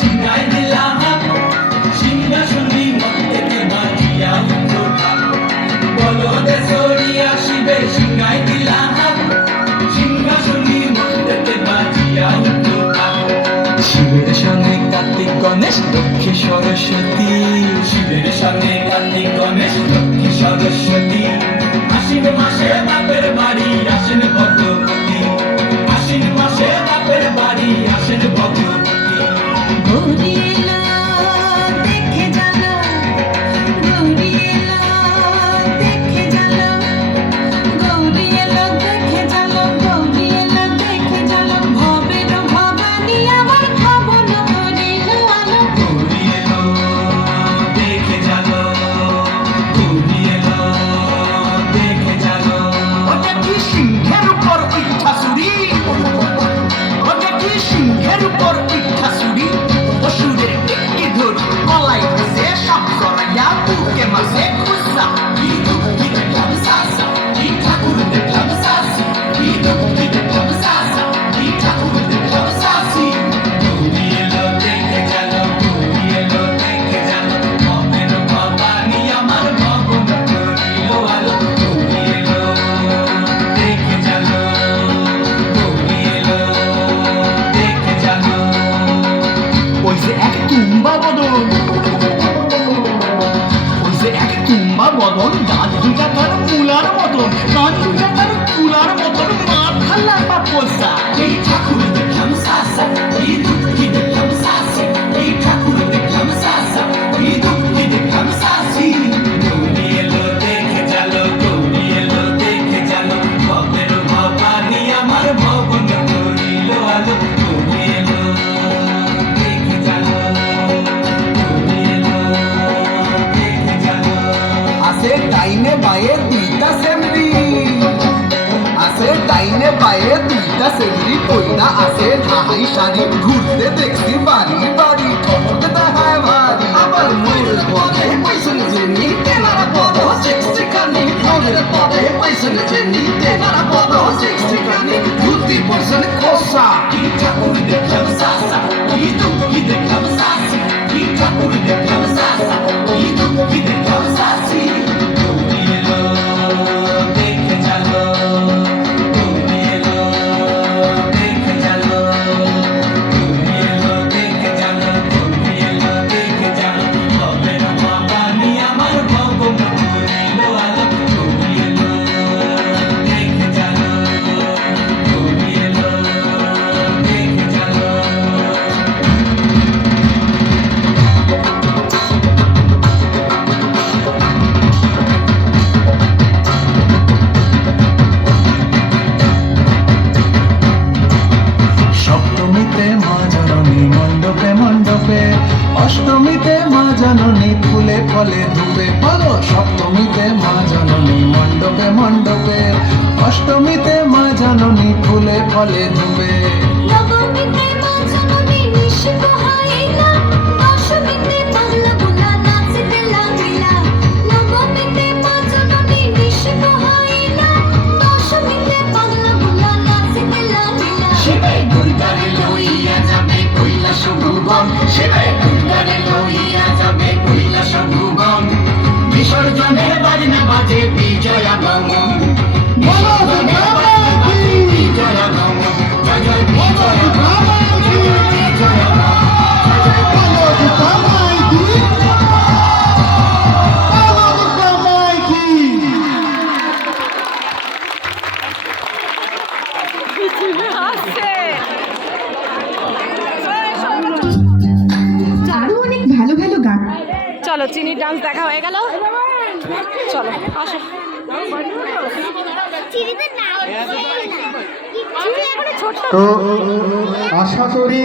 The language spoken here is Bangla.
সিংহাই দিলাম সিংহাসনী মধ্যে বাজিয়া উঠা বলদে সরিয়া শিবে সিংহাই দিলাম সিংহাসনী মধ্যে বাজিয়া উঠা শিবের সঙ্গে কার্তিক গণেশ লক্ষ্মী সরস্বতী শিবের সঙ্গে কার্তিক গণেশ লক্ষ্মী সরস্বতী আশ্বিন মাসে বাপের বাড়ি আসেন ভগবতী আশ্বিন মাসে বাপের বাড়ি আসেন ভগবতী গৌরী এলো দেখে জানো গৌরী এলো দেখে জানো গৌরী এলো দেখে জানো গৌরী এলো দেখে জানো ভবের ভবানী আমার ভবন করিল আলো গৌরী এলো দেখে জানো গৌরী এলো দেখে জানো ওটা কি সিংহের উপর ইচ্ছাসুরি ওটা কি সিংহের উপর ইচ্ছাসুরি অসুরের টিকি ধর কলাই সে সব করাইয়া বুকে মাসে খুশা কি দুঃখী দেখলাম সাসা কি ঠাকুর দেখলাম সাসি কি দুঃখী দেখলাম সাসা কি ঠাকুর দেখলাম সাসি গৌরী এলো দেখে জানো গৌরী এলো দেখে জানো ভবের ভবানী আমার ভবন করিল আলো গৌরী এলো দেখে জানো গৌরী এলো দেখে জানো ওই যে এক তুম্বা বদন ওই যে এক তুম্বা বদন দাঁত দুটা তার মূলার মতন কান দুটা তার তুলার মতন মাথা লাপা পোষা এই ঠাকুর দেখলাম সাসা এই দুঃখী দেখলাম সাসি এই ঠাকুর দেখলাম সাসা এই দুঃখী দেখলাম সাসি গৌরী এলো দেখে জানো গৌরী এলো দেখে জানো ভবের ভবানী আমার ভবন করিল আলো গৌরী এলো দেখে জানো গৌরী এলো দেখে জানো আছে ডাইনে বায়ে দুইটা সেমরি আছে ডাইনে বায়ে দুইটা সেমরি কইরা আছে ধাই শাড়ি ঘুরতে দেখছি বাড়ি বাড়ি ঠকতে দেখায় ভারী আবার ময়ূর পদে পয়সন জেনি তেনারা পদ সেক্সি কানি ময়ূর পদে পয়সন জেনি তেনারা পদ সেক্সি কানি দুটি পয়সন কোসা এই ঠাকুর দেখলাম সাসা এই দুঃখী দেখলাম সাসি এই ঠাকুর দেখলাম সাসা এই দুঃখী দেখলাম সাসি গৌরী এলো দেখে জানো গৌরী এলো দেখে জানো গৌরী এলো দেখে জানো গৌরী এলো দেখে জানো ভবের ভবানী আমার ভবন করিল আলো গৌরী এলো দেখে জানো গৌরী এলো দেখে জানো সপ্তমীতে মা জননী মণ্ডপে মণ্ডপে অষ্টমীতে মা জননী ফুলে ফলে ধুবে বলো সপ্তমীতে মা জননী মণ্ডপে মণ্ডপে অষ্টমীতে মা জননী ফুলে ফলে ধুবে নবমীতে মা জননী নিশি পোহাইলা দশমীতে পাগলা বুলা নাচিতে লাগিলা নবমীতে মা জননী নিশি পোহাইলা দশমীতে পাগলা বুলা নাচিতে লাগিলা শিবে দুর্গারে লইয়া যাবে কৈলাস ভুবন শিবে দুর্গারে লইয়া যাবে কৈলাস ভুবন বিসর্জনের বাজনা বাজে বিজয়া গমন বিসর্জনের বাজনা বাজে বিজয়া গমন জয় জয় বিজয়া গমন জয় জয় বিজয়া গমন জয় জয় আরো অনেক ভালো ভালো গান। চলো চিনির ডান্স দেখা হয়ে গেল, চলো আসো। তো আশা করি